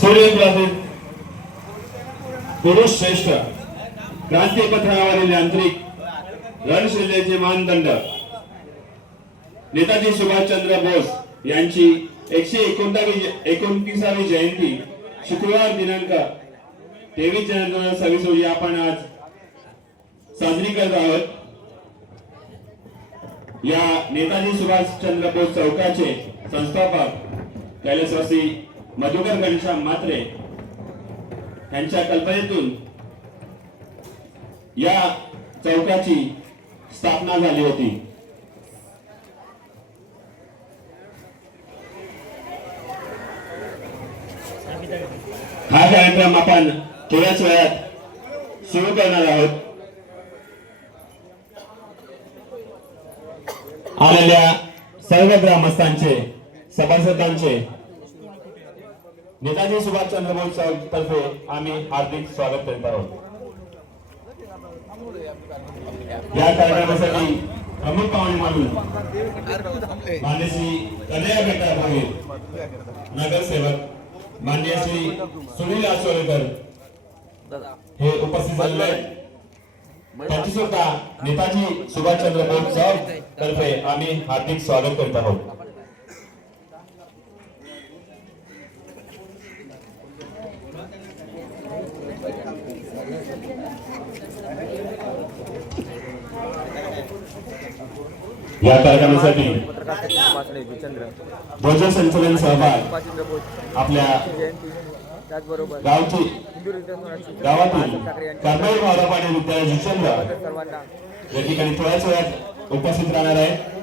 सूर्यप्रतित पुरुष श्रेष्ठ क्रांती पथावरील यांत्रिक रणशैलीचे मानदंड नेताजी सुभाषचंद्र बोस यांची 129वी जयंती शुक्रवार दिनांक 23 जानेवारी 2026 रोजी आपण आज साजरी करत आहोत। या नेताजी सुभाषचंद्र बोस चौकाचे संस्थापक कैलासवासी मधुकर घनश्याम म्हात्रे यांच्या कल्पनेतून या चौकाची स्थापना झाली होती। हा कार्यक्रम आपण थोड्याच वेळात सुरू करणार आहोत। आलेल्या सर्व ग्रामस्थांचे सभासदांचे नेताजी सुभाषचंद्र बोस तर्फे आम्ही हार्दिक स्वागत करीत आहोत। या कार्यक्रमासाठी प्रमुख पाहुणे म्हणून माननीय श्री कन्हैया बेटा भोईर नगरसेवक माननीय श्री सुनील आचोलेकर हे उपस्थित झालेले आहेत। त्यांचे सुद्धा नेताजी सुभाषचंद्र बोस तर्फे आम्ही हार्दिक स्वागत करीत आहोत। या कार्यक्रमासाठी ध्वज संचलन सहभाग आपल्या गावातील कर्मवीर भाऊराव विद्यालय जुचंद्र या ठिकाणी थोड्याच वेळात उपस्थित राहणार आहे।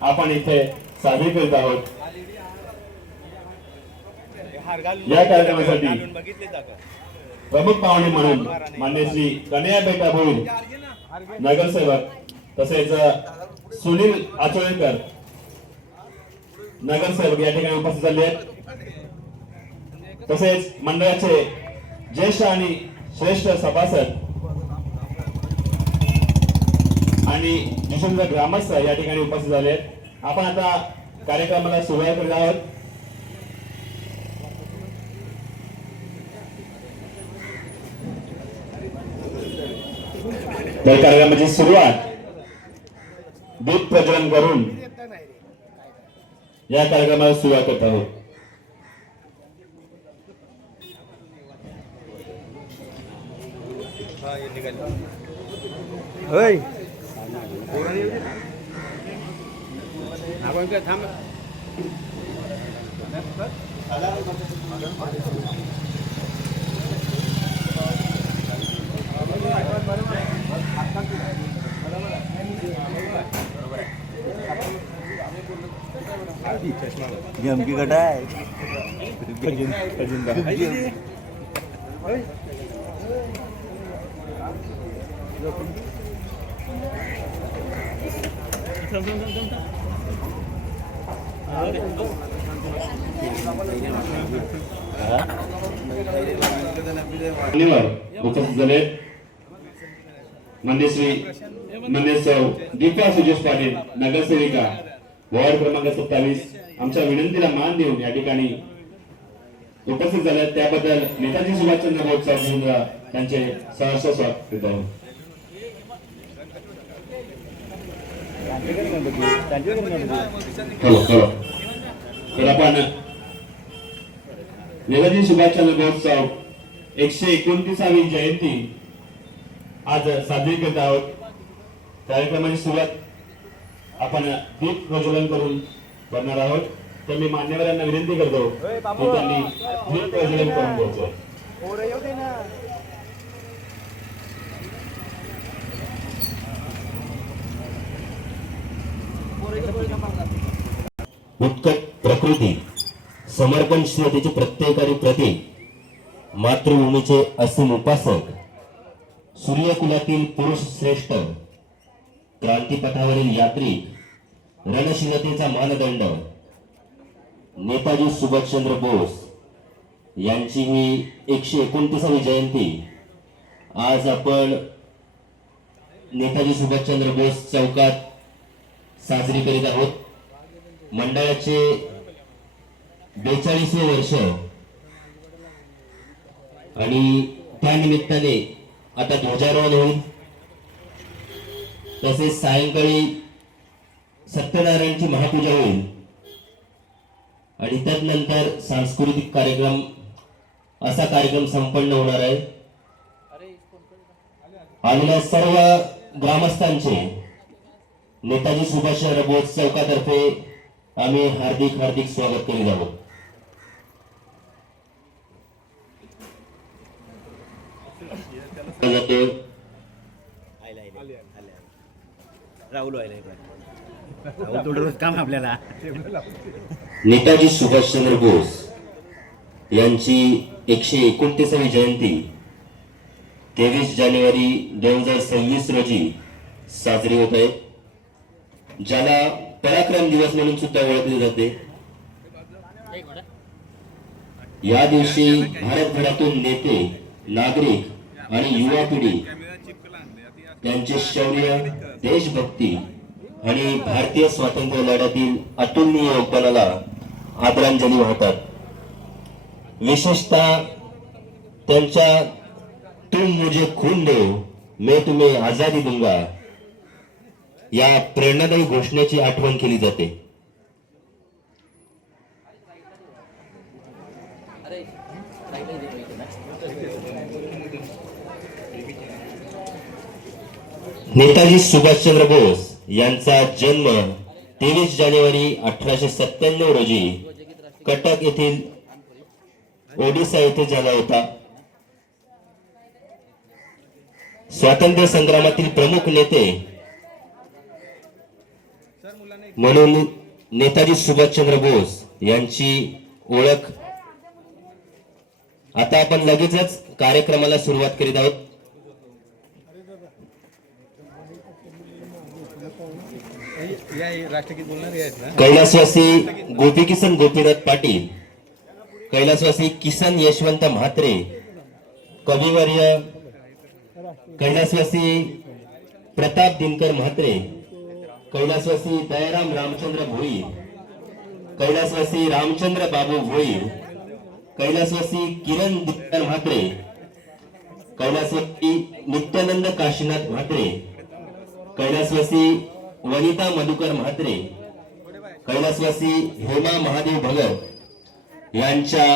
आपण इथे साजरी करीत आहोत। या कार्यक्रमासाठी प्रमुख पाहुणे म्हणून माननीय श्री कन्हैया बेटा भोईर नगरसेवक तसेच सुनील आचोलेकर नगरसेवक या ठिकाणी उपस्थित झाले आहेत। तसेच मंडळाचे ज्येष्ठ आणि श्रेष्ठ सभासद आणि जुचंद्र ग्रामस्थ या ठिकाणी उपस्थित झाले आहेत। आपण आता कार्यक्रमाला सुरुवात करत आहोत। तर कार्यक्रमाची सुरुवात दीप प्रज्वलन करून या कार्यक्रमाला सुरुवात करत आहोत। की गटा आहे उपस्थित झाले मान्य सौ दीपा सुजेश पाटील नगरसेविका वार्ड क्रमांक 27 आमच्या विनंतीला मान देऊन या ठिकाणी उपस्थित झाले। त्याबद्दल नेताजी सुभाषचंद्र बोस त्यांचे सहर्ष स्वागत करत आहोत। तर आपण नेताजी सुभाषचंद्र बोस 129वी जयंती आज साजरी करत आहोत। कार्यक्रमाची सुरुवात आपण दीप प्रज्वलन करून करणार आहोत। तर मी मान्यवरांना विनंती करतो की त्यांनी दीप प्रज्वलन करून घ्यायचं। उत्कट प्रकृती समर्पणशीलतेचे प्रत्येकारी प्रतीक मातृभूमीचे असीम उपासक, सूर्यकुलातील पुरुष श्रेष्ठ, क्रांतीपथावरील यात्रिक, रणशीलतेचा मानदंड नेताजी सुभाषचंद्र बोस यांची ही 129वी जयंती आज आपण नेताजी सुभाषचंद्र बोस चौकात साजरी करीत आहोत। मंडळाचे 42वे वर्ष आणि त्या निमित्ताने आता ध्वजारोहण होईल, तसेच सायंकाळी सत्यनारायणची महापूजा होईल आणि त्यानंतर सांस्कृतिक कार्यक्रम असा कार्यक्रम संपन्न होणार आहे। आलेल्या सर्व ग्रामस्थांचे नेताजी सुभाषचंद्र बोस चौकातर्फे आम्ही हार्दिक हार्दिक स्वागत करीत आहोत। राहुल थोडं काम आपल्याला। नेताजी सुभाषचंद्र बोस यांची 129वी जयंती 23 जानेवारी 2026 रोजी साजरी होत आहे, ज्याला पराक्रम दिवस म्हणून सुद्धा ओळखले जाते। या दिवशी भारतभरातून नेते, नागरिक आणि युवा पिढी त्यांचे शौर्य, देशभक्ती आणि भारतीय स्वातंत्र्य लढ्यातील अतुलनीय योगदानाला आदरांजली वाहतात। विशेषतः त्यांच्या तुम मुझे खून दो मैं तुम्हें आजादी दूंगा या प्रेरणादायी घोषणेची आठवण केली जाते। नेताजी सुभाषचंद्र बोस यांचा जन्म 23 जानेवारी 1897 रोजी कटक येथील ओडिसा येथे झाला होता। स्वातंत्र्य संग्रामातील प्रमुख नेते म्हणून नेताजी सुभाषचंद्र बोस यांची ओळख आता आपण लगेचच कार्यक्रमाला सुरुवात करीत आहोत। कैलासवासी गोपीकिसन गोपीनाथ पाटील, कैलासवासी किसन यशवंत म्हात्रे, कविवर्य कैलासवासी प्रताप दिनकर म्हात्रे, कैलासवासी दयाराम रामचंद्र भोईर, कैलासवासी रामचंद्र बाबू भोईर, कैलासवासी किरण दिनकर म्हात्रे, कैलासवासी नित्यानंद काशीनाथ म्हात्रे, कैलासवासी वनिता मधुकर म्हात्रे, कैलासवासी हेमा महादेव भगत यांच्या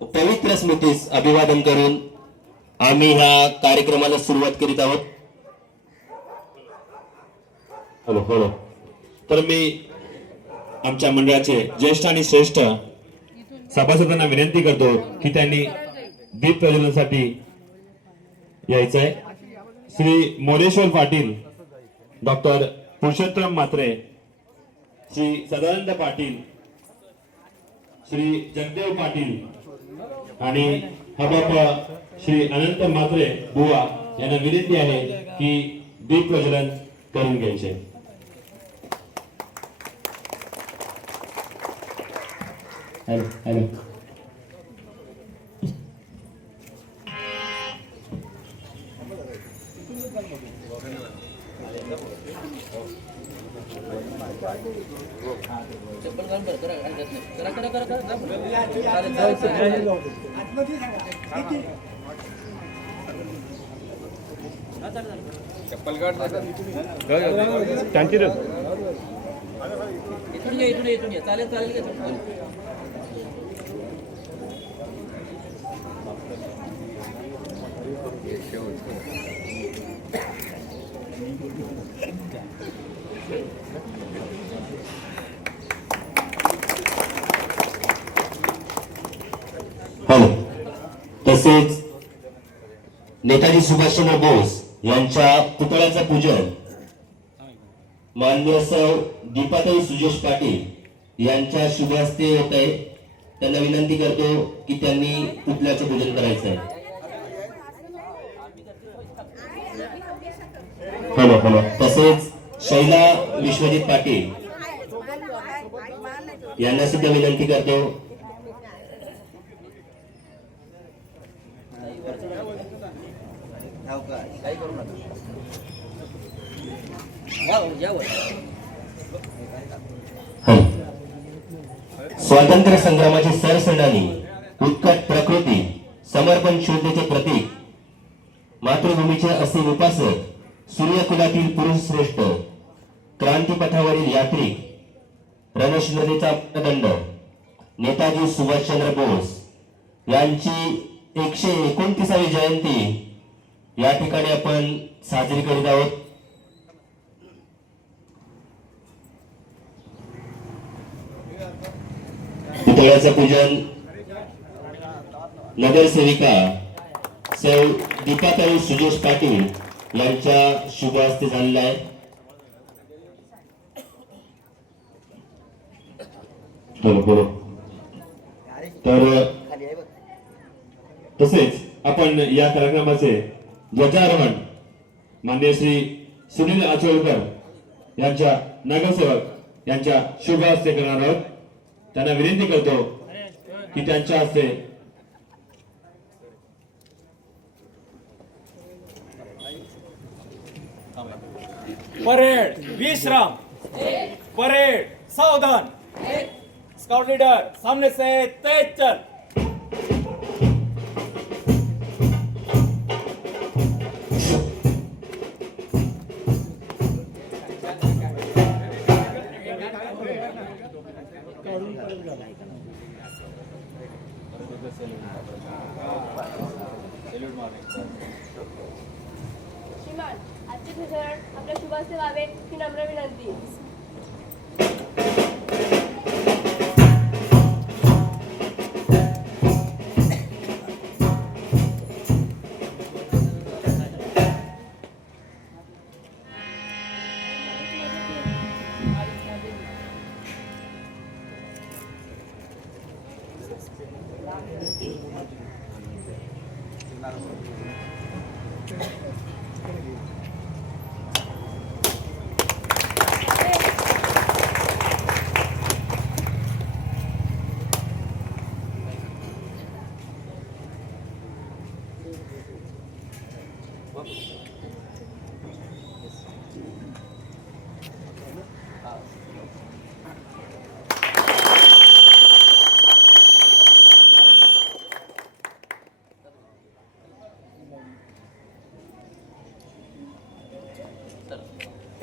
पवित्र स्मृतीस अभिवादन करून आम्ही ह्या कार्यक्रमाला सुरुवात करीत आहोत। हॅलो हॅलो तर मी आमच्या मंडळाचे ज्येष्ठ आणि श्रेष्ठ सभासदांना विनंती करतो की त्यांनी दीप प्रज्वलनासाठी यायचं आहे। श्री मोरेश्वर पाटील, डॉक्टर पुरुषोत्तम म्हात्रे, श्री सदानंद पाटील, श्री जगदेव पाटील आणि हबाप श्री अनंत म्हात्रे बुवा यांना विनंती आहे की दीप प्रज्वलन करून घ्यायचे। हॅलो हॅलो चप्पल काढ इथून ये चालेल चालेल का चप्पल हॅलो तसेच नेताजी सुभाषचंद्र बोस यांच्या पुतळ्याचं पूजन माननीय सौ दीपाताई सुजेश पाटील यांच्या शुभ हस्ते होत आहे। त्यांना विनंती करतो की त्यांनी पुतळ्याचं पूजन करायचं आहे. हॅलो. तसेच शैला विश्वजित पाटील यांना सुद्धा विनंती करतो. काही करू नका यावर स्वातंत्र्य संग्रामाची सरसेनानी, उत्कट प्रकृती, समर्पण शुद्धतेचे प्रतीक, मातृभूमीचे असीम उपासक, सूर्यकुलातील पुरुष श्रेष्ठ, क्रांतीपथावरील यात्रिक, रणशिंगेचा दंड, नेताजी सुभाषचंद्र बोस यांची 129वी जयंती या ठिकाणी आपण साजरी करीत आहोत. पुतळ्याचं पूजन नगरसेविका सौ दीपाताई सुजेश पाटील यांच्या शुभ हस्ते झालेला आहे. बोलो. तर तसेच आपण या कार्यक्रमाचे ध्वजारोहण माननीय श्री सुनील आचोळकर यांच्या नगरसेवक यांच्या शुभ हस्ते करणार आहोत. त्यांना विनंती करतो की त्यांच्या हस्ते परेड विश्राम, परेड सावधान, स्काउट लीडर सामने से तेज चल. श्रीमान, आजचे ध्वजारोहण आपल्या शुभास्ते व्हावे ही नम्र विनंती.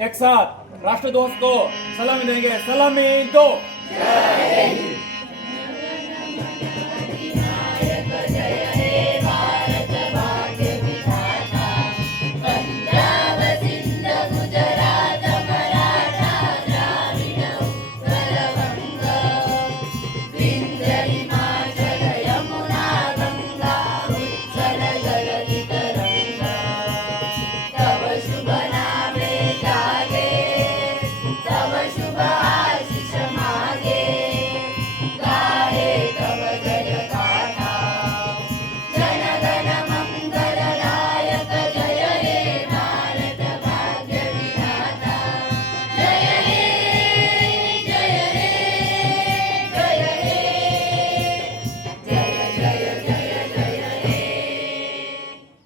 एक साथ राष्ट्रध्वज को सलामी देंगे. सलामी दो.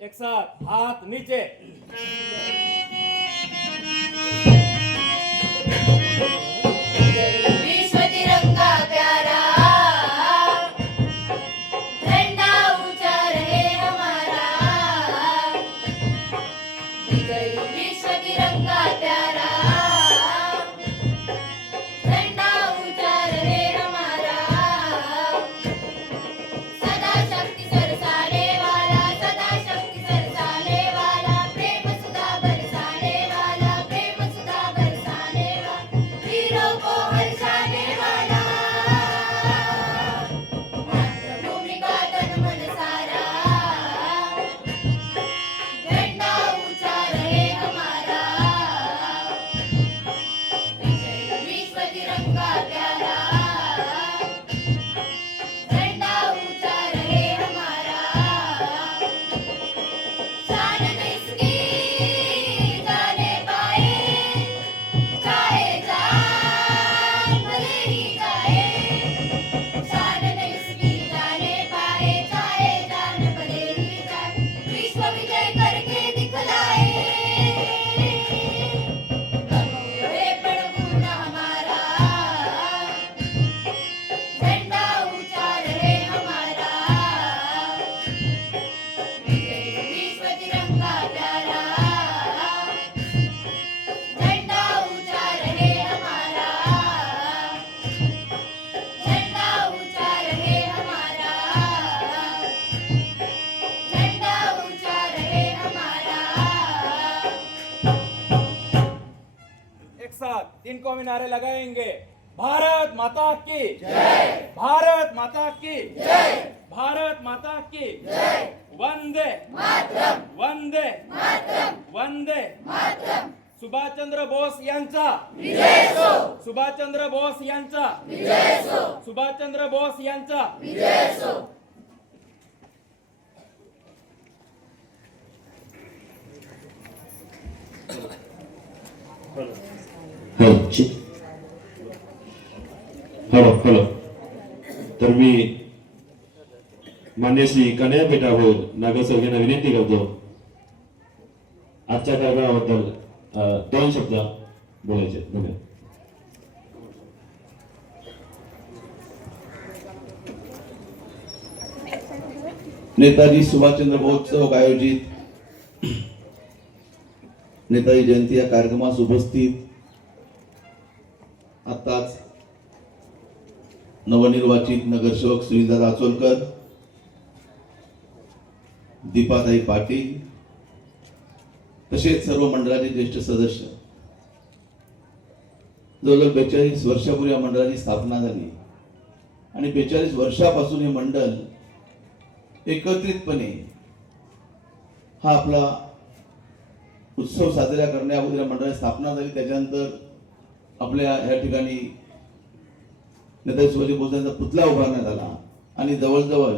एक साथ हाथ नीचे. विश्व तिरंगा प्यारा, झंडा ऊंचा रहे हमारा. विजयी विश्व तिरंगा प्यारा, झंडा ऊंचा रहे हमारा. सदा शक्ति सरसाने वाला, सदा शक्ति सरसाने वाला, प्रेम सुधा 3 कौमी नारे लगाएंगे। भारत माता की जय, भारत माता की जय, भारत माता की जय, वंदे मातरम, वंदे मातरम, वंदे मातरम। सुभाषचंद्र बोस यांचा विजय असो, सुभाषचंद्र बोस यांचा विजय असो, सुभाषचंद्र बोस यांचा विजय असो। हॅलो. तर मी मान्य श्री कन्हैया पेठावर नगरसेवक यांना विनंती करतो आजच्या कार्यक्रमाबद्दल 2 शब्द बोलायचे. धन्यवाद. नेताजी सुभाषचंद्र बोस चौक आयोजित नेताजी जयंती या कार्यक्रमास उपस्थित आताच नवनिर्वाचित नगरसेवक सुनीलदादा अचोलकर, दीपाताई पाटील तसेच सर्व मंडळाचे ज्येष्ठ सदस्य. जवळजवळ 42 वर्षापूर्वी या मंडळाची स्थापना झाली आणि 42 वर्षापासून हे मंडळ एकत्रितपणे हा आपला उत्सव साजरा करण्या अगोदर या मंडळाची स्थापना झाली. त्याच्यानंतर आपल्या या ठिकाणी नेताजी सुभाषचंद्र बोस यांचा पुतळा उभारण्यात आला आणि जवळजवळ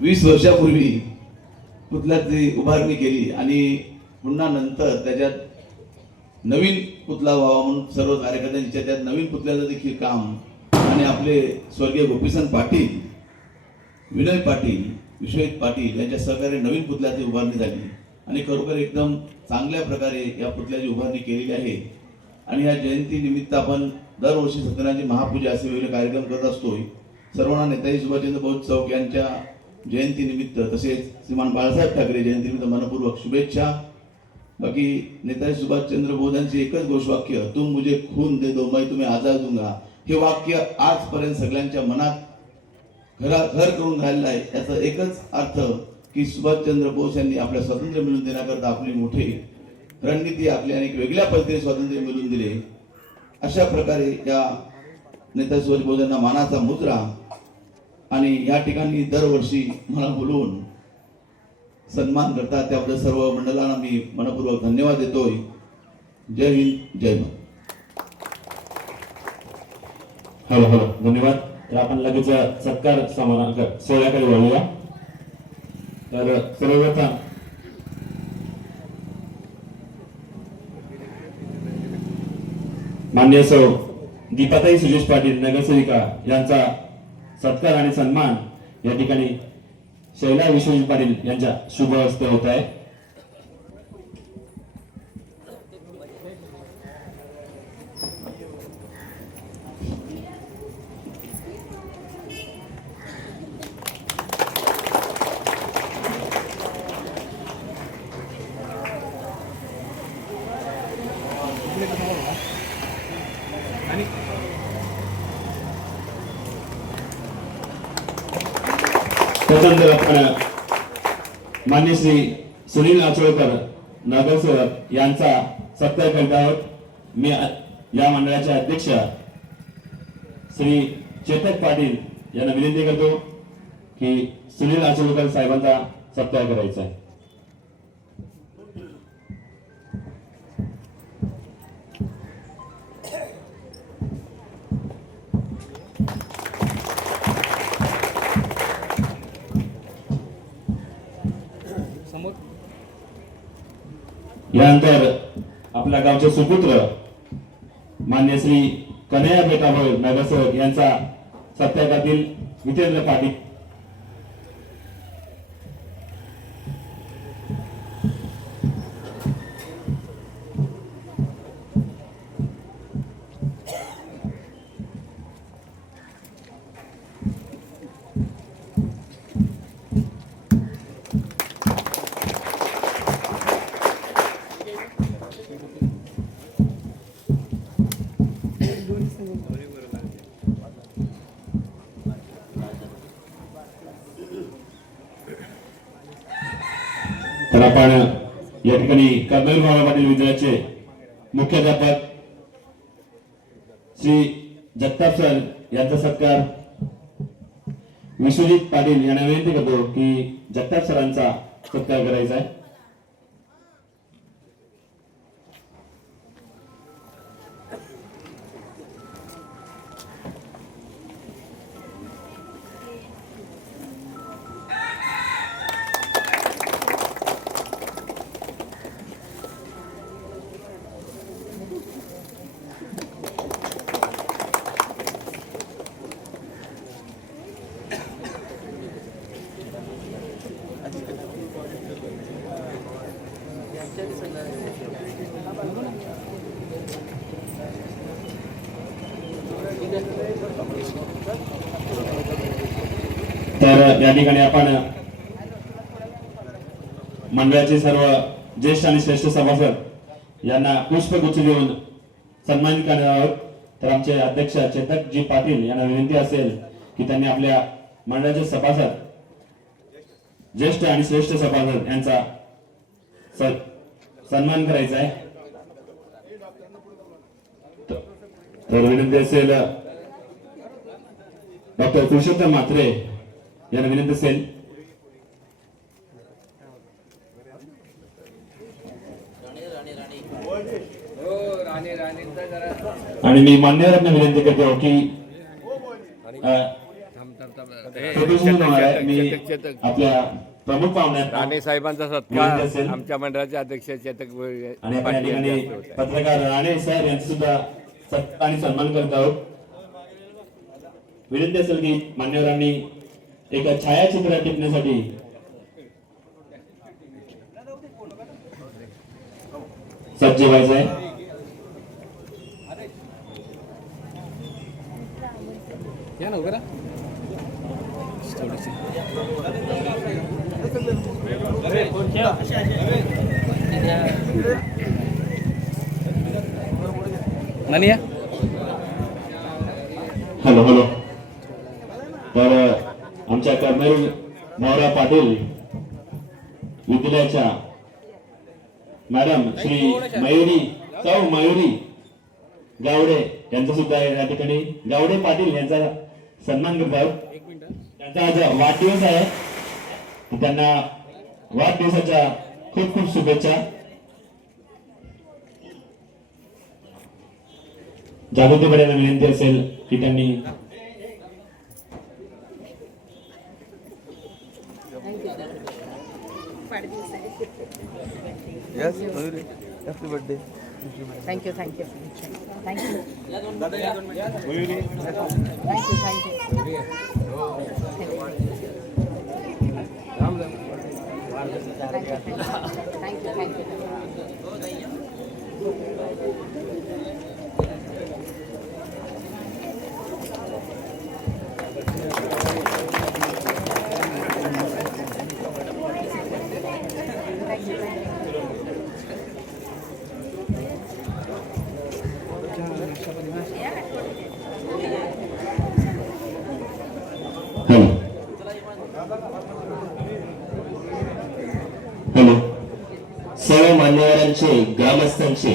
20 वर्षापूर्वी पुतळ्याची उभारणी केली आणि पुन्हा नंतर त्याच्यात नवीन पुतळा व्हावा म्हणून सर्व कार्यकर्त्यांच्या त्यात नवीन पुतळ्याचं देखील काम आणि आपले स्वर्गीय गोपीचंद पाटील, विनय पाटील, विश्वजित पाटील यांच्या सहकार्याने नवीन पुतळ्याची उभारणी झाली आणि खरोखर एकदम चांगल्या प्रकारे या पुतळ्याची उभारणी केलेली आहे. आणि या जयंती निमित्त आपण दरवर्षी सत्यनारायणाची महापूजा असे वेगवेगळे कार्यक्रम करत असतो. सर्वांना नेताजी सुभाषचंद्र बोस चौक यांच्या जयंती निमित्त तसेच श्रीमान बाळासाहेब ठाकरे जयंती निमित्त मनपूर्वक शुभेच्छा. बाकी नेताजी सुभाषचंद्र बोस यांचे एकच घोषवाक्य, तुम मुझे खून दे दो मैं तुम्हें आजाद दूंगा, हे वाक्य आजपर्यंत सगळ्यांच्या मनात घर करून राहिलेलं आहे. याचा एकच अर्थ की सुभाषचंद्र बोस यांनी आपल्या स्वातंत्र्य मिळवून देण्याकरता आपली मोठी रणनीती आखली आणि एक वेगळ्या पद्धतीने स्वातंत्र्य मिळवून दिले. अशा प्रकारे या नेताजी सुभाष बोस यांना मानाचा मुद्रा आणि या ठिकाणी दरवर्षी मला बोलवून सन्मान करतात त्याबद्दल सर्व मंडळांना मी मनपूर्वक धन्यवाद देतोय. जय हिंद, जय भारत. हॅलो. धन्यवाद. तर आपण लगेच सत्कार सोहळ्याकडे वळूया. तर सर्वप्रथम मान्य सौ दीपाताई सुरेश पाटील नगरसेविका यांचा सत्कार आणि सन्मान या ठिकाणी शैला विश्वजित पाटील यांच्या शुभ हस्ते होत आहे. त्याच्यानंतर आपण मान्य श्री सुनील अचोलकर नगरसेवक यांचा सत्कार करीत आहोत. मी या मंडळाचे अध्यक्ष श्री चेतक पाटील यांना विनंती करतो की सुनील अचोलकर साहेबांचा सत्कार करायचा आहे. यानंतर आपल्या गावचे सुपुत्र मान्य श्री कन्हैया पेठावर नगरसेवक यांचा सत्याग्रहातील वितेंद्र पाटील ठिकाणी कर्नल भाऊराव पाटील विद्यालयाचे मुख्याध्यापक श्री जगताप सर यांचा सत्कार विश्वजित पाटील यांना विनंती करतो की जगताप सरांचा सत्कार करायचा आहे. तर या ठिकाणी आपण मंडळाचे सर्व ज्येष्ठ आणि श्रेष्ठ सभासद यांना पुष्पगुच्छ देऊन सन्मानित करणार आहोत. तर आमचे अध्यक्ष चेतक जी पाटील यांना विनंती असेल की त्यांनी आपल्या मंडळाचे सभासद ज्येष्ठ आणि श्रेष्ठ सभासद यांचा सन्मान करायचा आहे. तर विनंती असेल डॉक्टर पुरुषोत्तम म्हात्रे यांना विनंती असेल. आणि मी मान्यवरांना विनंती करतो की मी आपल्या प्रमुख पाहुण्या राणे साहेबांचा विनंती असेल. सत्कार आमच्या मंडळाचे अध्यक्ष चेतक आणि आपण या ठिकाणी पत्रकार राणे साहेब यांचा सुद्धा सत्कार आणि सन्मान करत आहोत. विनंती असेल की मान्यवरांनी एक छायाचित्र टिपण्यासाठी सज्ज व्हायचं आहे. Hello hello. तर आमच्या कर्नल भाऊराव पाटील विद्यालयाच्या मॅडम श्री मयुरी गावडे यांचा सुद्धा या ठिकाणी गावडे पाटील यांचा सन्मान करत आहोत. त्यांचा आज वाढदिवस आहे. त्यांना वाढदिवसाच्या खूप खूप शुभेच्छा. जागृती बड्यांना विनंती असेल की त्यांनी Thank you. हॅलो. सर्व मान्यवरांचे, ग्रामस्थांचे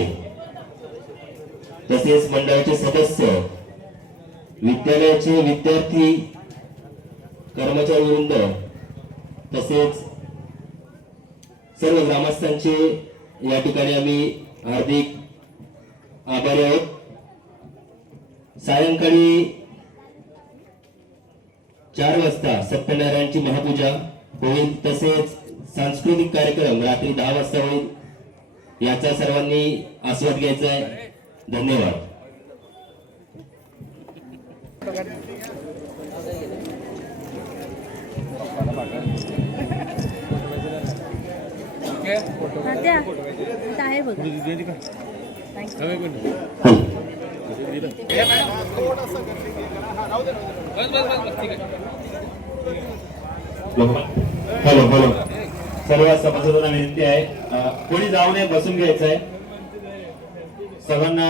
तसेच मंडळाचे सदस्य, विद्यालयाचे विद्यार्थी, कर्मचारी वृंद तसेच सर्व ग्रामस्थांचे या ठिकाणी आम्ही हार्दिक आभारी आहोत. सायंकाळी 4 वाजता सत्यनारायणची महापूजा होईल. तसेच सांस्कृतिक कार्यक्रम रात्री 10 वाजता होईल. याचा सर्वांनी आस्वाद घ्यायचा आहे. धन्यवाद. Hello hello. सर्व सभासदांना विनंती आहे कोणी जाऊ नये, बसून घ्यायचं आहे. सर्वांना